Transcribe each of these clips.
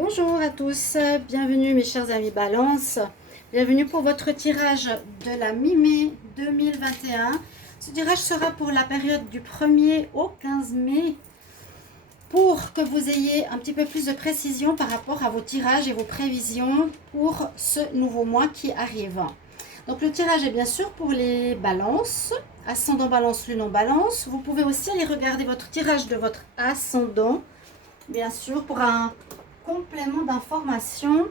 Bonjour à tous, bienvenue mes chers amis Balance, bienvenue pour votre tirage de la mi-mai 2021. Ce tirage sera pour la période du 1er au 15 mai pour que vous ayez un petit peu plus de précision par rapport à vos tirages et vos prévisions pour ce nouveau mois qui arrive. Donc le tirage est bien sûr pour les balances, ascendant balance, lune en balance. Vous pouvez aussi aller regarder votre tirage de votre ascendant, bien sûr, pour un complément d'information.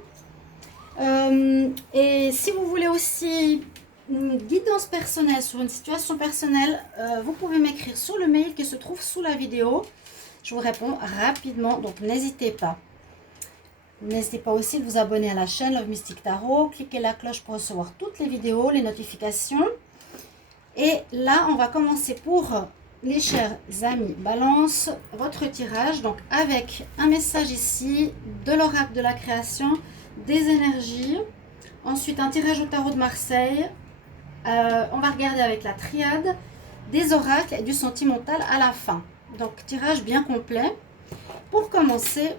Et si vous voulez aussi une guidance personnelle sur une situation personnelle, vous pouvez m'écrire sur le mail qui se trouve sous la vidéo. Je vous réponds rapidement, donc n'hésitez pas. N'hésitez pas aussi de vous abonner à la chaîne Love Mystic Tarot, cliquez la cloche pour recevoir toutes les vidéos, les notifications. Et là, on va commencer pour les chers amis Balance, votre tirage, donc avec un message ici de l'oracle de la création, des énergies, ensuite un tirage au tarot de Marseille, on va regarder avec la triade, des oracles et du sentimental à la fin. Donc tirage bien complet. Pour commencer,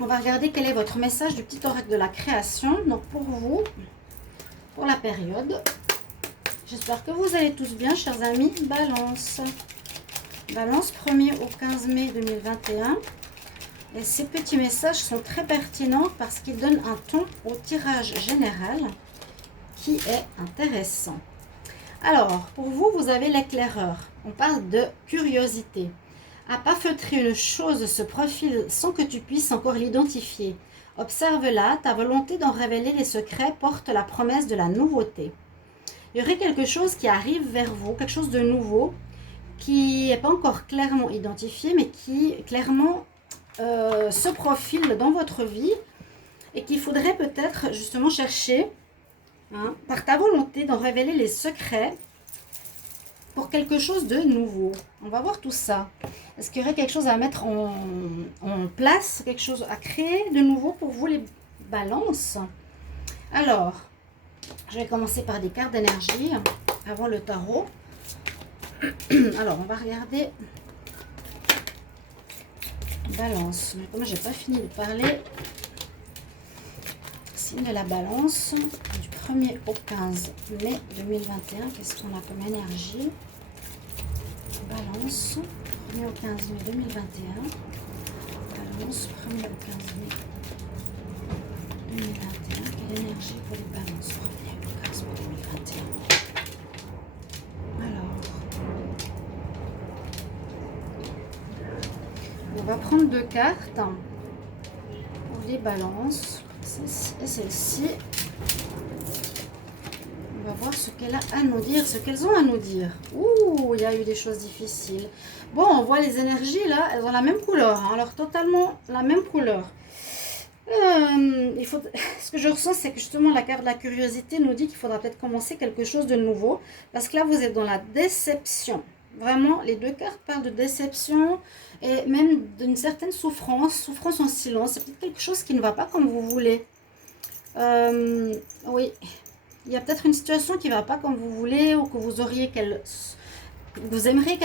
on va regarder quel est votre message du petit oracle de la création, donc pour vous, pour la période. J'espère que vous allez tous bien, chers amis Balance. Balance, 1er au 15 mai 2021. Et ces petits messages sont très pertinents parce qu'ils donnent un ton au tirage général qui est intéressant. Alors, pour vous, vous avez l'éclaireur. On parle de curiosité. À pas feutrer une chose se profile sans que tu puisses encore l'identifier. Observe-la, ta volonté d'en révéler les secrets porte la promesse de la nouveauté. Il y aurait quelque chose qui arrive vers vous, quelque chose de nouveau, qui n'est pas encore clairement identifié, mais qui clairement se profile dans votre vie et qu'il faudrait peut-être justement chercher, par ta volonté d'en révéler les secrets pour quelque chose de nouveau. On va voir tout ça. Est-ce qu'il y aurait quelque chose à mettre en place, quelque chose à créer de nouveau pour vous les balances? Alors, je vais commencer par des cartes d'énergie avant le tarot. Alors, on va regarder Balance. Mais comme je n'ai pas fini de parler, signe de la Balance du 1er au 15 mai 2021. Qu'est-ce qu'on a comme énergie? Balance, 1er au 15 mai 2021. Balance, 1er au 15 mai 2021. Quelle énergie pour les balances 1er au 15 mai 2021? On va prendre deux cartes pour les balances, celle-ci et celle-ci. On va voir ce qu'elle a à nous dire, ce qu'elles ont à nous dire. Ouh, il y a eu des choses difficiles. Bon, on voit les énergies là, elles ont la même couleur, alors totalement la même couleur. Ce que je ressens, c'est que justement la carte de la curiosité nous dit qu'il faudra peut-être commencer quelque chose de nouveau, parce que là vous êtes dans la déception. Vraiment, les deux cartes parlent de déception et même d'une certaine souffrance, souffrance en silence. C'est peut-être quelque chose qui ne va pas comme vous voulez. Oui, il y a peut-être une situation qui ne va pas comme vous voulez ou que vous aimeriez qu'elle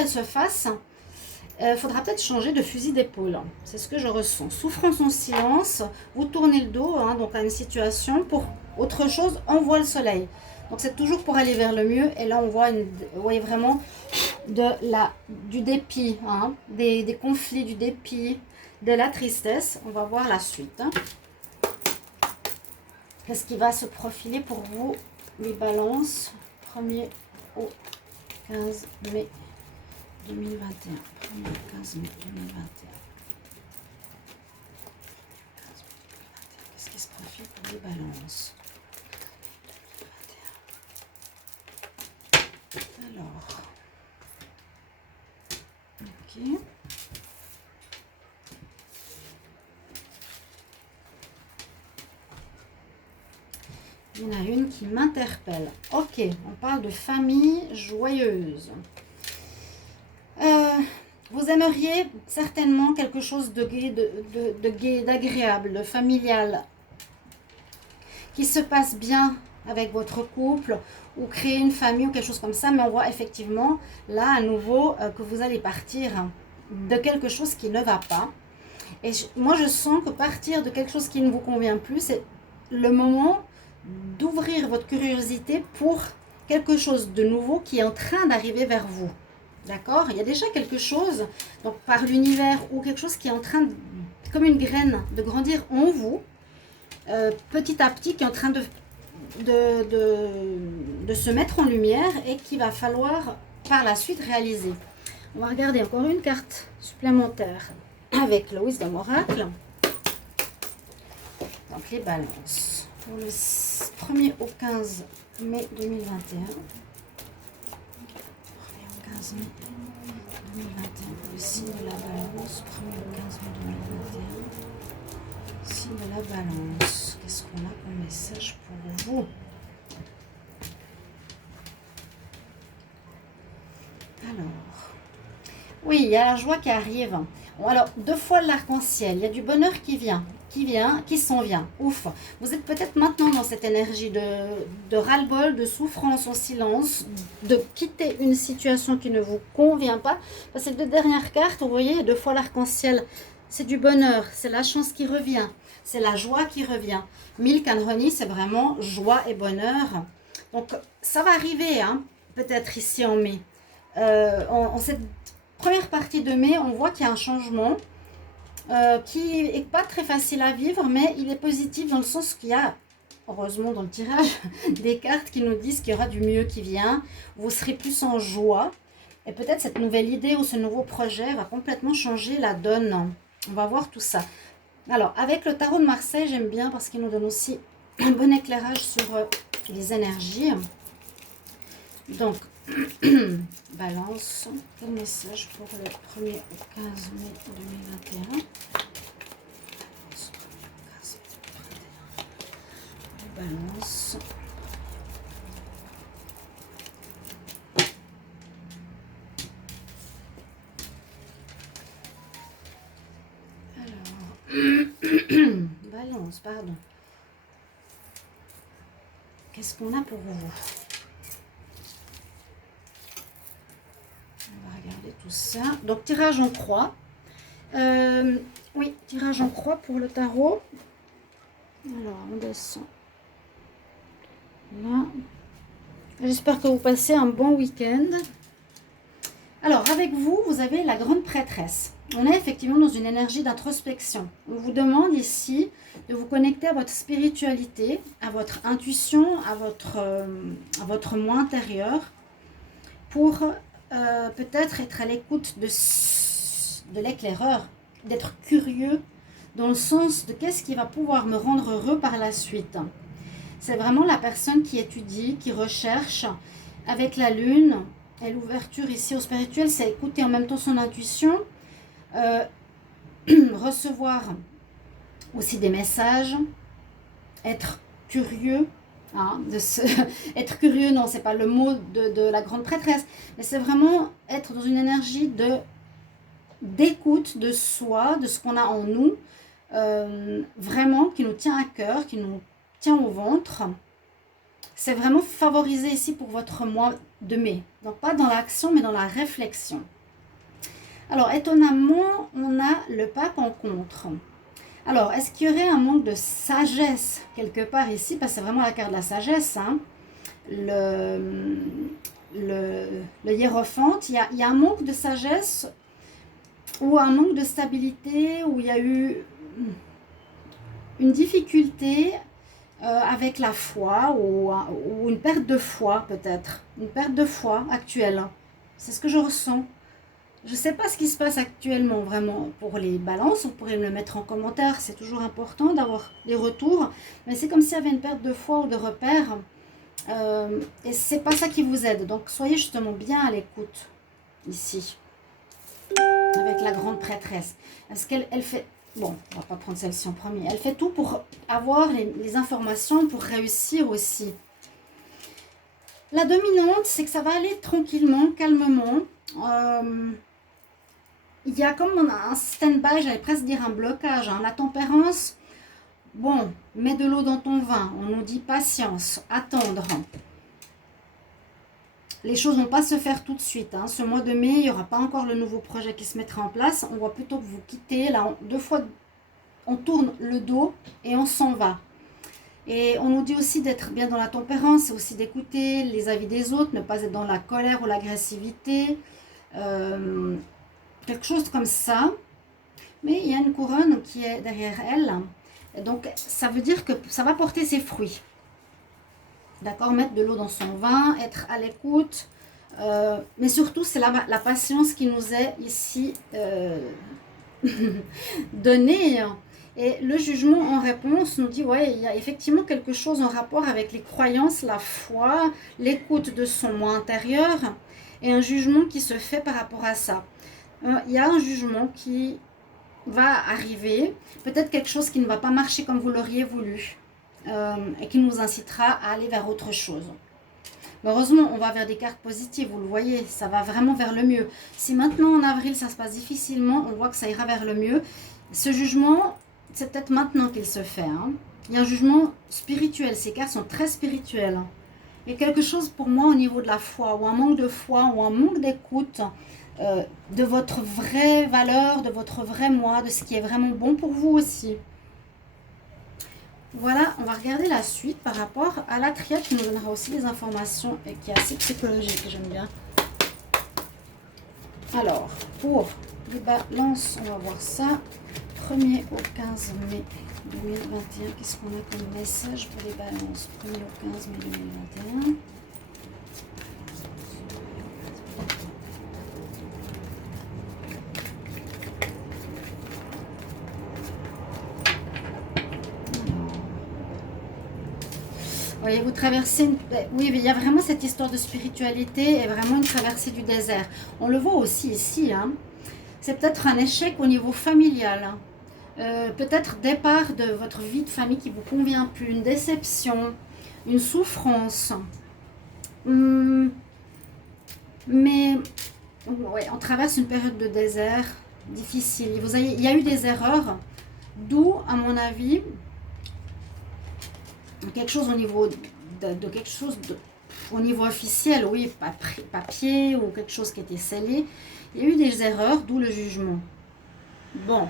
se fasse. Il faudra peut-être changer de fusil d'épaule. C'est ce que je ressens. Souffrance en silence, vous tournez le dos donc à une situation pour autre chose, on voit le soleil. Donc c'est toujours pour aller vers le mieux. Et là on voit, vous voyez vraiment du dépit, des conflits, du dépit, de la tristesse. On va voir la suite. Qu'est-ce qui va se profiler pour vous, les balances, 1er au 15 mai 2021. 1er au 15 mai 2021. Qu'est-ce qui se profile pour les balances? Alors, ok. Il y en a une qui m'interpelle. Ok, on parle de famille joyeuse. Vous aimeriez certainement quelque chose de gai, d'agréable, de familial, qui se passe bien avec votre couple ou créer une famille ou quelque chose comme ça, mais on voit effectivement là à nouveau que vous allez partir de quelque chose qui ne va pas. Et moi, je sens que partir de quelque chose qui ne vous convient plus, c'est le moment d'ouvrir votre curiosité pour quelque chose de nouveau qui est en train d'arriver vers vous. D'accord? Il y a déjà quelque chose, donc par l'univers, ou quelque chose qui est en train, comme une graine, de grandir en vous, petit à petit, qui est en train de se mettre en lumière et qu'il va falloir par la suite réaliser. On va regarder encore une carte supplémentaire avec le Wisdom Oracle. Donc les balances. Pour le 1er au 15 mai 2021. 1er au 15 mai 2021. Le signe de la balance. 1er au 15 mai 2021. Signe de la balance. Qu'est-ce qu'on a comme message pour vous? Alors, oui, il y a la joie qui arrive. Bon, alors, 2 fois l'arc-en-ciel. Il y a du bonheur qui s'en vient. Ouf. Vous êtes peut-être maintenant dans cette énergie de ras-le-bol, de souffrance en silence, de quitter une situation qui ne vous convient pas. Ces 2 dernières cartes, vous voyez, 2 fois l'arc-en-ciel. C'est du bonheur, c'est la chance qui revient, c'est la joie qui revient. Milk and Honey, c'est vraiment joie et bonheur. Donc, ça va arriver, hein, peut-être ici en mai. En cette première partie de mai, on voit qu'il y a un changement qui n'est pas très facile à vivre, mais il est positif dans le sens qu'il y a, heureusement dans le tirage, des cartes qui nous disent qu'il y aura du mieux qui vient. Vous serez plus en joie. Et peut-être cette nouvelle idée ou ce nouveau projet va complètement changer la donne. On va voir tout ça. Alors, avec le tarot de Marseille, j'aime bien parce qu'il nous donne aussi un bon éclairage sur les énergies. Donc, balance, quel message pour le 1er au 15 mai 2021? Balance. Alors, balance, pardon. Qu'est-ce qu'on a pour vous? On va regarder tout ça. Donc, tirage en croix. Oui, tirage en croix pour le tarot. Alors, on descend. Là. J'espère que vous passez un bon week-end. Alors, avec vous, vous avez la grande prêtresse. On est effectivement dans une énergie d'introspection. On vous demande ici de vous connecter à votre spiritualité, à votre intuition, à votre moi intérieur, pour peut-être être à l'écoute de l'éclaireur, d'être curieux dans le sens de qu'est-ce qui va pouvoir me rendre heureux par la suite. C'est vraiment la personne qui étudie, qui recherche avec la lune. Et l'ouverture ici au spirituel, c'est écouter en même temps son intuition, recevoir aussi des messages, être curieux. Hein, être curieux, non, c'est pas le mot de la grande prêtresse, mais c'est vraiment être dans une énergie d'écoute de soi, de ce qu'on a en nous, vraiment qui nous tient à cœur, qui nous tient au ventre. C'est vraiment favorisé ici pour votre mois de mai. Donc pas dans l'action, mais dans la réflexion. Alors étonnamment, on a le pape en contre. Alors, est-ce qu'il y aurait un manque de sagesse quelque part ici? Parce que c'est vraiment la carte de la sagesse. Hein. Le hiérophante, il y a un manque de sagesse ou un manque de stabilité, où il y a eu une difficulté avec la foi ou une perte de foi peut-être. Une perte de foi actuelle. C'est ce que je ressens. Je ne sais pas ce qui se passe actuellement vraiment pour les balances. Vous pourrez me le mettre en commentaire. C'est toujours important d'avoir des retours. Mais c'est comme s'il y avait une perte de foi ou de repère. Et ce n'est pas ça qui vous aide. Donc soyez justement bien à l'écoute ici. Avec la grande prêtresse. Est-ce qu'elle fait... Bon, on ne va pas prendre celle-ci en premier. Elle fait tout pour avoir les informations, pour réussir aussi. La dominante, c'est que ça va aller tranquillement, calmement. Il y a comme un stand-by, j'allais presque dire un blocage. Hein. La tempérance, bon, mets de l'eau dans ton vin. On nous dit patience, attendre. Les choses ne vont pas se faire tout de suite. Hein. Ce mois de mai, il n'y aura pas encore le nouveau projet qui se mettra en place. On voit plutôt que vous quittez. Là, deux fois, on tourne le dos et on s'en va. Et on nous dit aussi d'être bien dans la tempérance, c'est aussi d'écouter les avis des autres, ne pas être dans la colère ou l'agressivité. Quelque chose comme ça. Mais il y a une couronne qui est derrière elle. Et donc, ça veut dire que ça va porter ses fruits. D'accord, mettre de l'eau dans son vin, être à l'écoute. Mais surtout, c'est la patience qui nous est ici donnée. Et le jugement en réponse nous dit, ouais, il y a effectivement quelque chose en rapport avec les croyances, la foi, l'écoute de son moi intérieur et un jugement qui se fait par rapport à ça. Il y a un jugement qui va arriver, peut-être quelque chose qui ne va pas marcher comme vous l'auriez voulu. Et qui nous incitera à aller vers autre chose. Heureusement, on va vers des cartes positives, vous le voyez, ça va vraiment vers le mieux. Si maintenant en avril ça se passe difficilement, on voit que ça ira vers le mieux. Ce jugement, c'est peut-être maintenant qu'il se fait. Hein. Il y a un jugement spirituel, ces cartes sont très spirituelles. Il y a quelque chose pour moi au niveau de la foi, ou un manque de foi, ou un manque d'écoute de votre vraie valeur, de votre vrai moi, de ce qui est vraiment bon pour vous aussi. Voilà, on va regarder la suite par rapport à la triade qui nous donnera aussi des informations et qui est assez psychologique, j'aime bien. Alors, pour les balances, on va voir ça. 1er au 15 mai 2021, qu'est-ce qu'on a comme message pour les balances? 1er au 15 mai 2021. Voyez, vous traversez oui, mais il y a vraiment cette histoire de spiritualité et vraiment une traversée du désert. On le voit aussi ici. Hein. C'est peut-être un échec au niveau familial. Hein. Peut-être départ de votre vie de famille qui ne vous convient plus. Une déception, une souffrance. Mais ouais, on traverse une période de désert difficile. Il y a eu des erreurs, d'où, à mon avis, quelque chose au niveau de quelque chose au niveau officiel, oui, papier ou quelque chose qui était scellé. Il y a eu des erreurs, d'où le jugement. Bon,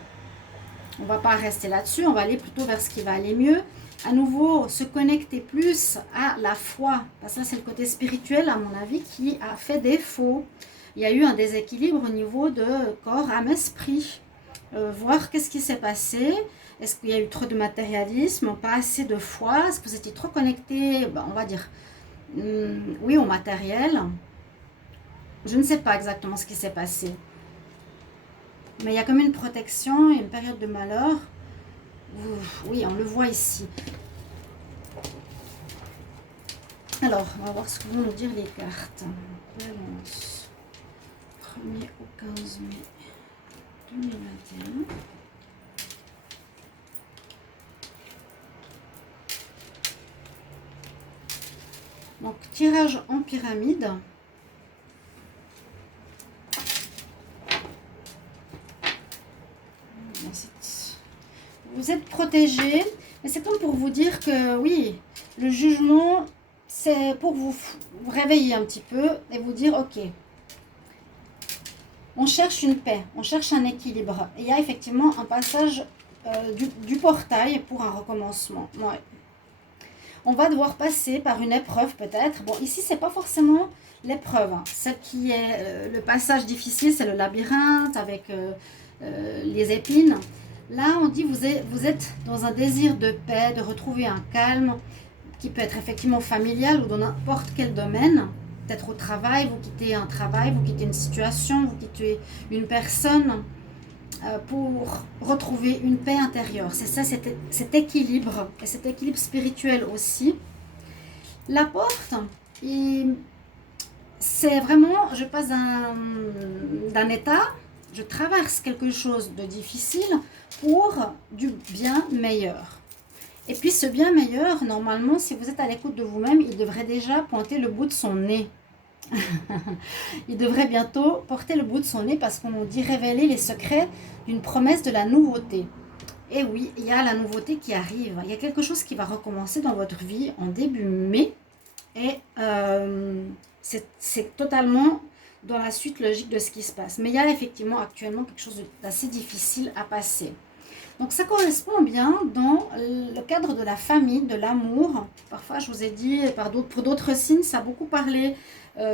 on va pas rester là-dessus, on va aller plutôt vers ce qui va aller mieux. À nouveau, se connecter plus à la foi. Parce que ça, c'est le côté spirituel, à mon avis, qui a fait défaut. Il y a eu un déséquilibre au niveau de corps, âme, esprit. Voir qu'est-ce qui s'est passé. Est-ce qu'il y a eu trop de matérialisme, pas assez de foi? Est-ce que vous étiez trop connecté, on va dire, oui, au matériel? Je ne sais pas exactement ce qui s'est passé. Mais il y a comme une protection, une période de malheur. Oui, on le voit ici. Alors, on va voir ce que vont nous dire les cartes. Balance. 1er au 15 mai 2021. Donc, tirage en pyramide. Vous êtes protégé, mais c'est comme pour vous dire que oui, le jugement, c'est pour vous réveiller un petit peu et vous dire, ok, on cherche une paix, on cherche un équilibre. Et il y a effectivement un passage du portail pour un recommencement. Ouais. On va devoir passer par une épreuve peut-être. Bon, ici, c'est pas forcément l'épreuve. Hein. Celle qui est le passage difficile, c'est le labyrinthe avec les épines. Là, on dit vous êtes dans un désir de paix, de retrouver un calme qui peut être effectivement familial ou dans n'importe quel domaine. Peut-être au travail, vous quittez un travail, vous quittez une situation, vous quittez une personne pour retrouver une paix intérieure. C'est ça, cet équilibre, et cet équilibre spirituel aussi. La porte, c'est vraiment, je passe d'un état, je traverse quelque chose de difficile pour du bien meilleur. Et puis ce bien meilleur, normalement, si vous êtes à l'écoute de vous-même, il devrait déjà pointer le bout de son nez. Il devrait bientôt porter le bout de son nez parce qu'on nous dit révéler les secrets d'une promesse de la nouveauté. Et oui, il y a la nouveauté qui arrive. Il y a quelque chose qui va recommencer dans votre vie en début mai. Et c'est totalement dans la suite logique de ce qui se passe. Mais il y a effectivement actuellement quelque chose d'assez difficile à passer. Donc ça correspond bien dans le cadre de la famille, de l'amour. Parfois, je vous ai dit, pour d'autres signes, ça a beaucoup parlé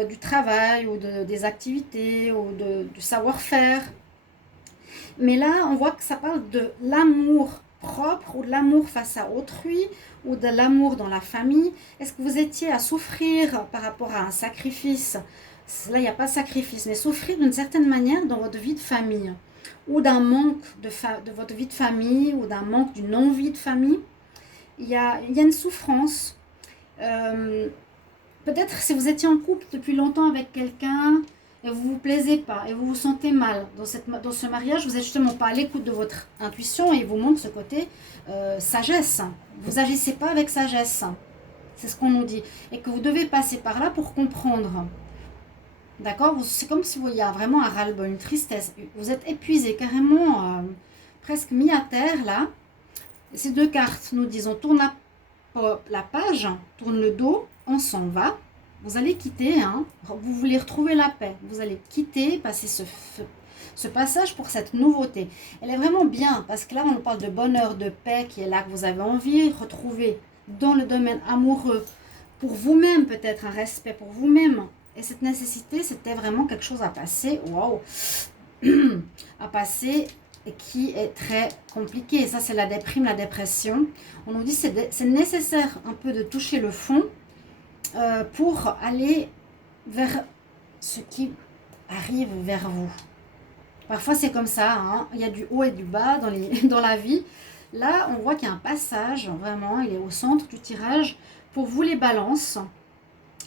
du travail ou des activités ou du savoir-faire. Mais là, on voit que ça parle de l'amour propre ou de l'amour face à autrui ou de l'amour dans la famille. Est-ce que vous étiez à souffrir par rapport à un sacrifice? Là, il n'y a pas de sacrifice, mais souffrir d'une certaine manière dans votre vie de famille ou d'un manque de votre vie de famille ou d'un manque d'une envie de famille. Il y a une souffrance. Peut-être si vous étiez en couple depuis longtemps avec quelqu'un et vous ne vous plaisez pas et vous vous sentez mal dans ce mariage, vous n'êtes justement pas à l'écoute de votre intuition et il vous montre ce côté sagesse. Vous n'agissez pas avec sagesse. C'est ce qu'on nous dit. Et que vous devez passer par là pour comprendre. D'accord? C'est comme si il y a vraiment un ras-le-bol, une tristesse. Vous êtes épuisé, carrément presque mis à terre là. Et ces deux cartes nous disent on tourne la page, tourne le dos, on s'en va. Vous allez quitter, hein, vous voulez retrouver la paix. Vous allez quitter, passer ce passage pour cette nouveauté. Elle est vraiment bien parce que là on parle de bonheur, de paix qui est là que vous avez envie de retrouver dans le domaine amoureux. Pour vous-même peut-être, un respect pour vous-même. Et cette nécessité, c'était vraiment quelque chose à passer. Waouh! À passer et qui est très compliqué. Ça, c'est la déprime, la dépression. On nous dit que c'est nécessaire un peu de toucher le fond pour aller vers ce qui arrive vers vous. Parfois, c'est comme ça. Hein. Il y a du haut et du bas dans la vie. Là, on voit qu'il y a un passage, vraiment, il est au centre du tirage. Pour vous, les balances,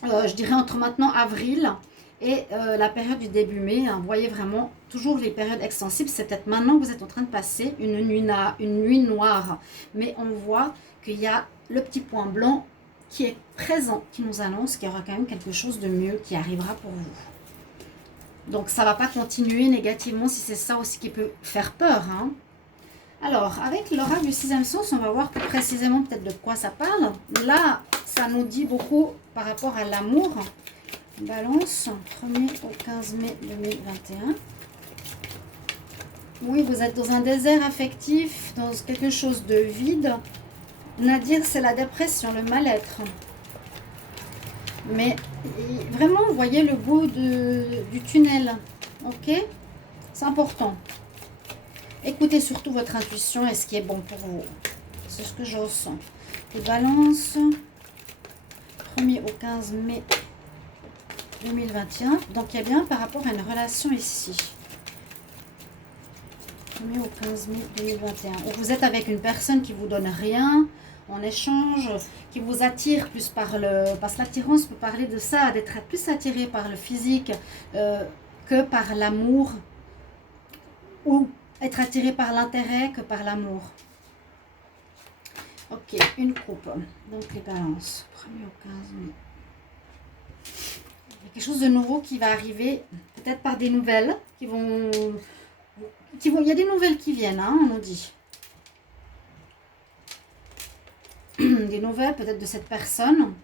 je dirais entre maintenant avril et la période du début mai, hein, vous voyez vraiment toujours les périodes extensibles, c'est peut-être maintenant que vous êtes en train de passer une nuit noire. Mais on voit qu'il y a le petit point blanc qui est présent, qui nous annonce qu'il y aura quand même quelque chose de mieux qui arrivera pour vous. Donc ça ne va pas continuer négativement si c'est ça aussi qui peut faire peur. Hein. Alors, avec l'oracle du sixième sens, on va voir plus précisément peut-être de quoi ça parle. Là, ça nous dit beaucoup par rapport à l'amour. Balance, 1er au 15 mai 2021. Oui, vous êtes dans un désert affectif, dans quelque chose de vide. Nadir, c'est la dépression, le mal-être. Mais vraiment, vous voyez le bout du tunnel. Ok? C'est important. Écoutez surtout votre intuition et ce qui est bon pour vous. C'est ce que je ressens. Les balances, 1er au 15 mai 2021. Donc, il y a bien par rapport à une relation ici. 1er au 15 mai 2021. Où vous êtes avec une personne qui vous donne rien en échange, qui vous attire plus par le... Parce que l'attirance peut parler de ça, d'être plus attiré par le physique que par l'amour. Ou être attiré par l'intérêt que par l'amour. Ok, une coupe. Donc les balances. 1er au 15 mai. Il y a quelque chose de nouveau qui va arriver, peut-être par des nouvelles qui vont... Il y a des nouvelles qui viennent, hein, on nous dit. Des nouvelles peut-être de cette personne.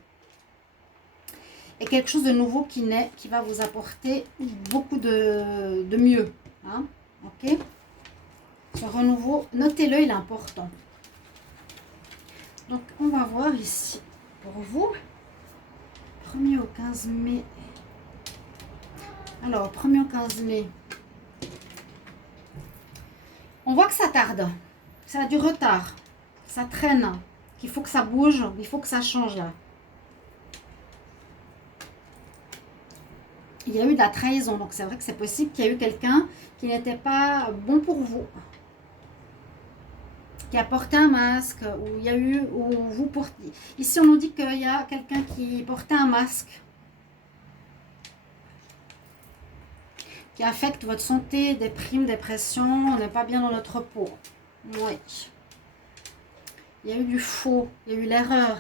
Et quelque chose de nouveau qui naît, qui va vous apporter beaucoup de mieux. Hein, ok? Ce renouveau, notez-le, il est important. Donc, on va voir ici pour vous. 1er au 15 mai. Alors, 1er au 15 mai. On voit que ça tarde. Ça a du retard. Ça traîne. Qu'il faut que ça bouge. Il faut que ça change là. Il y a eu de la trahison. Donc, c'est vrai que c'est possible qu'il y ait eu quelqu'un qui n'était pas bon pour vous. Qui a porté un masque, ou il y a eu, ou vous portez. Ici, on nous dit qu'il y a quelqu'un qui portait un masque, qui affecte votre santé, déprime, dépression, on n'est pas bien dans notre peau. Oui. Il y a eu du faux, il y a eu l'erreur.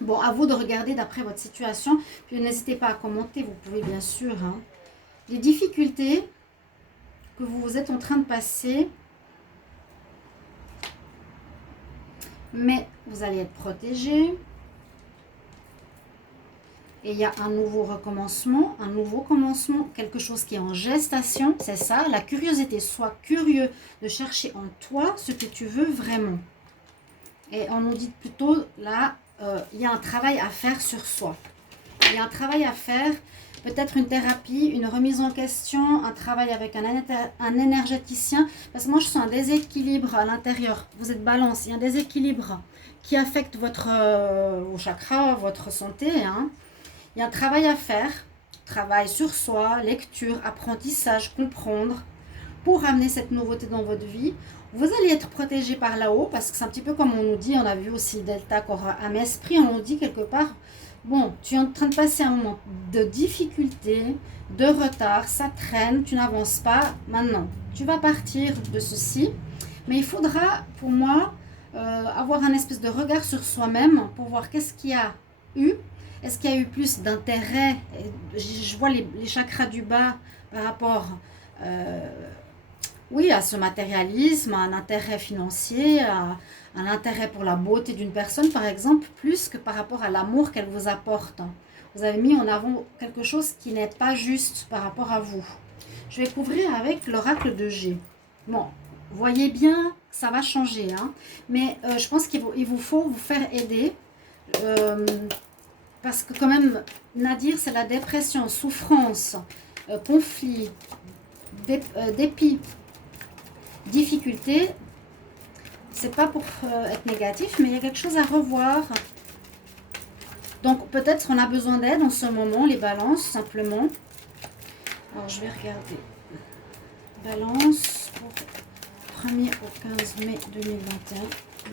Bon, à vous de regarder d'après votre situation, puis n'hésitez pas à commenter, vous pouvez bien sûr. Hein. Les difficultés que vous êtes en train de passer, mais vous allez être protégé. Et il y a un nouveau recommencement, un nouveau commencement, quelque chose qui est en gestation. C'est ça, la curiosité. Sois curieux de chercher en toi ce que tu veux vraiment. Et on nous dit plutôt, là, il y a un travail à faire sur soi. Il y a un travail à faire, peut-être une thérapie, une remise en question, un travail avec un énergéticien. Parce que moi, je sens un déséquilibre à l'intérieur. Vous êtes balance, il y a un déséquilibre qui affecte vos chakras, votre santé. Hein. Il y a un travail à faire, travail sur soi, lecture, apprentissage, comprendre, pour amener cette nouveauté dans votre vie. Vous allez être protégé par là-haut, parce que c'est un petit peu comme on nous dit, on a vu aussi le delta corps âme esprit, on nous dit quelque part, bon, tu es en train de passer un moment de difficulté, de retard, ça traîne, tu n'avances pas, maintenant, tu vas partir de ceci, mais il faudra, pour moi, avoir un espèce de regard sur soi-même, pour voir qu'est-ce qu'il y a eu, est-ce qu'il y a eu plus d'intérêt, je vois les chakras du bas par rapport oui, à ce matérialisme, à un intérêt financier, à un intérêt pour la beauté d'une personne, par exemple, plus que par rapport à l'amour qu'elle vous apporte. Vous avez mis en avant quelque chose qui n'est pas juste par rapport à vous. Je vais couvrir avec l'oracle de G. Bon, voyez bien, ça va changer, hein, mais je pense qu'il vous faut vous faire aider. Parce que quand même, Nadir, c'est la dépression, souffrance, conflit, dépit, difficulté. C'est pas pour être négatif, mais il y a quelque chose à revoir. Donc peut-être qu'on a besoin d'aide en ce moment, les balances, simplement. Alors je vais regarder. Balance pour 1er au 15 mai 2021.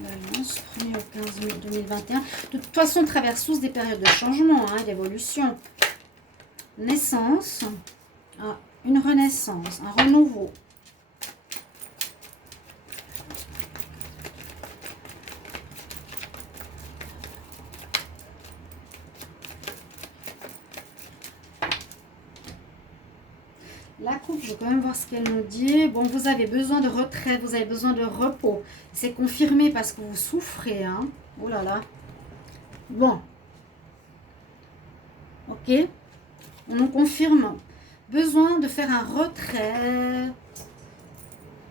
Balance, 1er au 15 mai 2021. De toute façon, on traverse tous des périodes de changement, hein, d'évolution. Naissance, une renaissance, un renouveau. La coupe, je vais quand même voir ce qu'elle nous dit. Bon, vous avez besoin de retraite, vous avez besoin de repos. C'est confirmé parce que vous souffrez, hein. Oh là là. Bon. Ok. On nous confirme. Besoin de faire un retrait.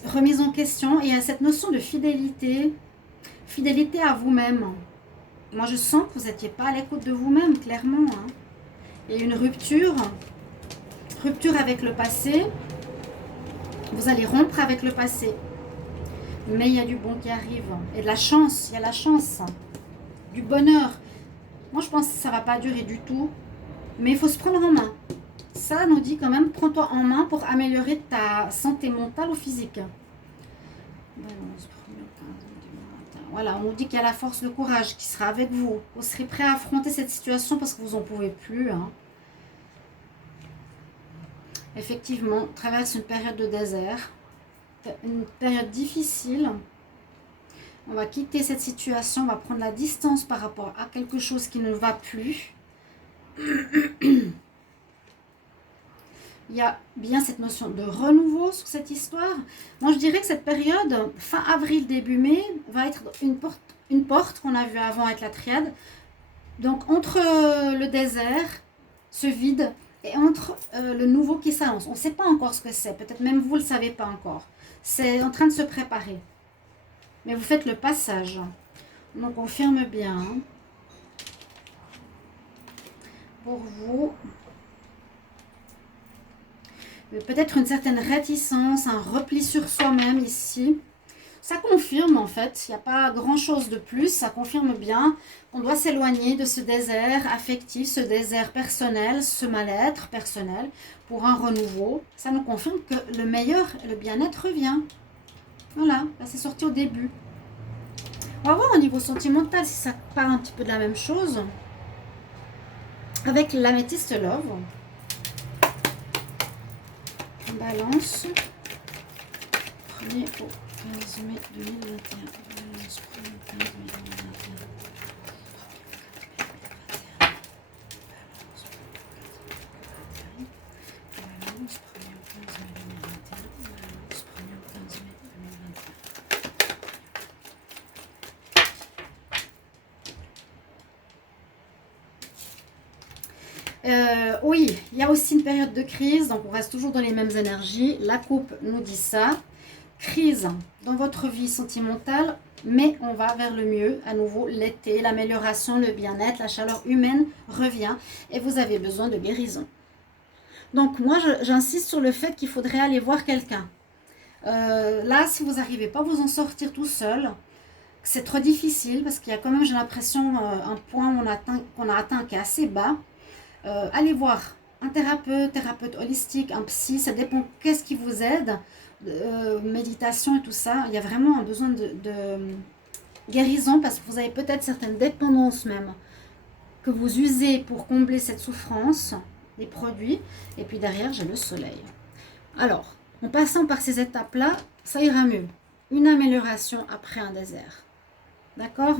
Remise en question. Et il y a cette notion de fidélité. Fidélité à vous-même. Moi, je sens que vous n'étiez pas à l'écoute de vous-même, clairement. Hein. Il y a une rupture. Rupture avec le passé. Vous allez rompre avec le passé. Mais il y a du bon qui arrive. Et de la chance. Il y a la chance. Du bonheur. Moi, je pense que ça ne va pas durer du tout. Mais il faut se prendre en main. Ça nous dit quand même, prends-toi en main pour améliorer ta santé mentale ou physique. Voilà, on nous dit qu'il y a la force, le courage qui sera avec vous. Vous serez prêt à affronter cette situation parce que vous n'en pouvez plus. Hein. Effectivement, on traverse une période de désert, une période difficile. On va quitter cette situation, on va prendre la distance par rapport à quelque chose qui ne va plus. Il y a bien cette notion de renouveau sur cette histoire. Moi, je dirais que cette période, fin avril, début mai, va être une porte qu'on a vue avant avec la triade. Donc, entre le désert, ce vide, et entre le nouveau qui s'annonce. On ne sait pas encore ce que c'est. Peut-être même vous ne le savez pas encore. C'est en train de se préparer. Mais vous faites le passage. Donc, on confirme bien. Pour vous... peut-être une certaine réticence, un repli sur soi-même ici. Ça confirme en fait, il n'y a pas grand-chose de plus, ça confirme bien qu'on doit s'éloigner de ce désert affectif, ce désert personnel, ce mal-être personnel pour un renouveau. Ça nous confirme que le meilleur, le bien-être revient. Voilà, là c'est sorti au début. On va voir au niveau sentimental si ça parle un petit peu de la même chose. Avec l'améthyste love. Balance, 1er au 15 mai 2021. Balance, 1er au 15 mai 2021. Balance, 1er au 15 mai 2021. Balance, 1er au 15 mai 2021. Oui, il y a aussi une période de crise, donc on reste toujours dans les mêmes énergies. La coupe nous dit ça. Crise dans votre vie sentimentale, mais on va vers le mieux. À nouveau, l'été, l'amélioration, le bien-être, la chaleur humaine revient et vous avez besoin de guérison. Donc moi, j'insiste sur le fait qu'il faudrait aller voir quelqu'un. Là, si vous n'arrivez pas à vous en sortir tout seul, c'est trop difficile parce qu'il y a quand même, j'ai l'impression, un point qu'on a atteint qui est assez bas. Allez voir un thérapeute holistique, un psy, ça dépend qu'est-ce qui vous aide, méditation et tout ça. Il y a vraiment un besoin de guérison parce que vous avez peut-être certaines dépendances même que vous usez pour combler cette souffrance, des produits. Et puis derrière, j'ai le soleil. Alors, en passant par ces étapes-là, ça ira mieux. Une amélioration après un désert. D'accord?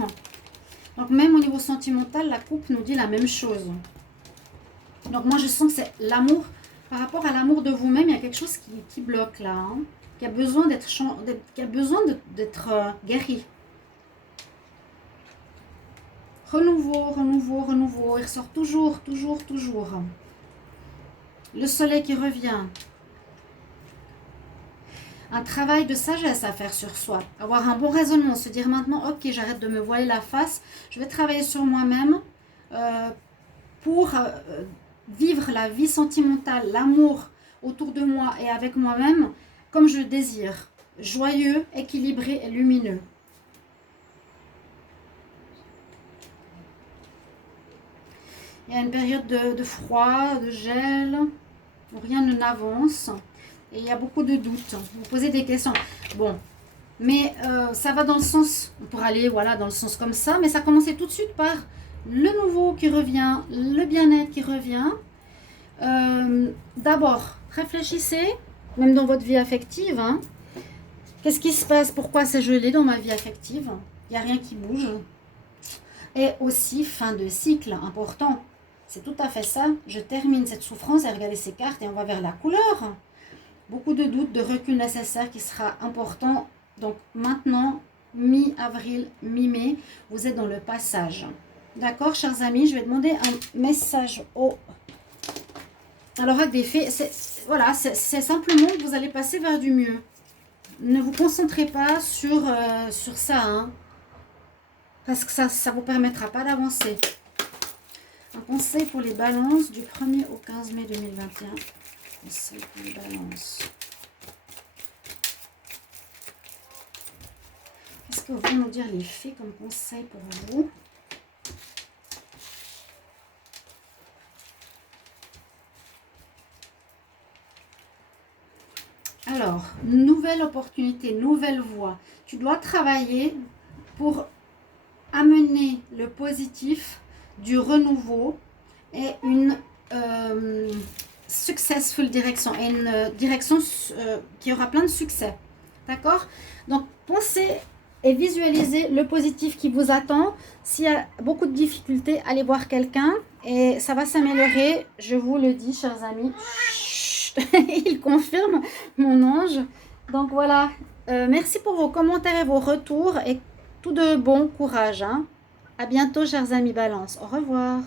Donc même au niveau sentimental, la coupe nous dit la même chose. Donc moi je sens que c'est l'amour, par rapport à l'amour de vous-même, il y a quelque chose qui bloque là, hein, qui a besoin d'être guéri. Renouveau, renouveau, renouveau, il ressort toujours, toujours, toujours. Le soleil qui revient. Un travail de sagesse à faire sur soi, avoir un bon raisonnement, se dire maintenant, ok, j'arrête de me voiler la face, je vais travailler sur moi-même pour vivre la vie sentimentale, l'amour autour de moi et avec moi-même comme je le désire, joyeux, équilibré et lumineux. Il y a une période de froid, de gel, où rien n'avance et il y a beaucoup de doutes. Vous posez des questions. Bon, mais ça va dans le sens, on pourrait aller voilà, dans le sens comme ça, mais ça commençait tout de suite par le nouveau qui revient, le bien-être qui revient. D'abord, réfléchissez, même dans votre vie affective, hein. Qu'est-ce qui se passe? Pourquoi c'est gelé dans ma vie affective? Il n'y a rien qui bouge. Et aussi, fin de cycle, important. C'est tout à fait ça. Je termine cette souffrance et regardez ces cartes et on va vers la couleur. Beaucoup de doutes, de recul nécessaire qui sera important. Donc maintenant, mi-avril, mi-mai, vous êtes dans le passage. D'accord, chers amis, je vais demander un message au... Alors, avec des faits, c'est simplement que vous allez passer vers du mieux. Ne vous concentrez pas sur ça, hein, parce que ça ne vous permettra pas d'avancer. Un conseil pour les balances du 1er au 15 mai 2021. Conseil pour les balances. Qu'est-ce que vont nous dire les fées comme conseil pour vous? Alors, nouvelle opportunité, nouvelle voie. Tu dois travailler pour amener le positif, du renouveau et une successful direction, et une direction qui aura plein de succès. D'accord? Donc, pensez et visualisez le positif qui vous attend. S'il y a beaucoup de difficultés, allez voir quelqu'un et ça va s'améliorer. Je vous le dis, chers amis. Il confirme, mon ange. Donc voilà, merci pour vos commentaires et vos retours et tout de bon courage, hein. À bientôt, chers amis Balance. Au revoir.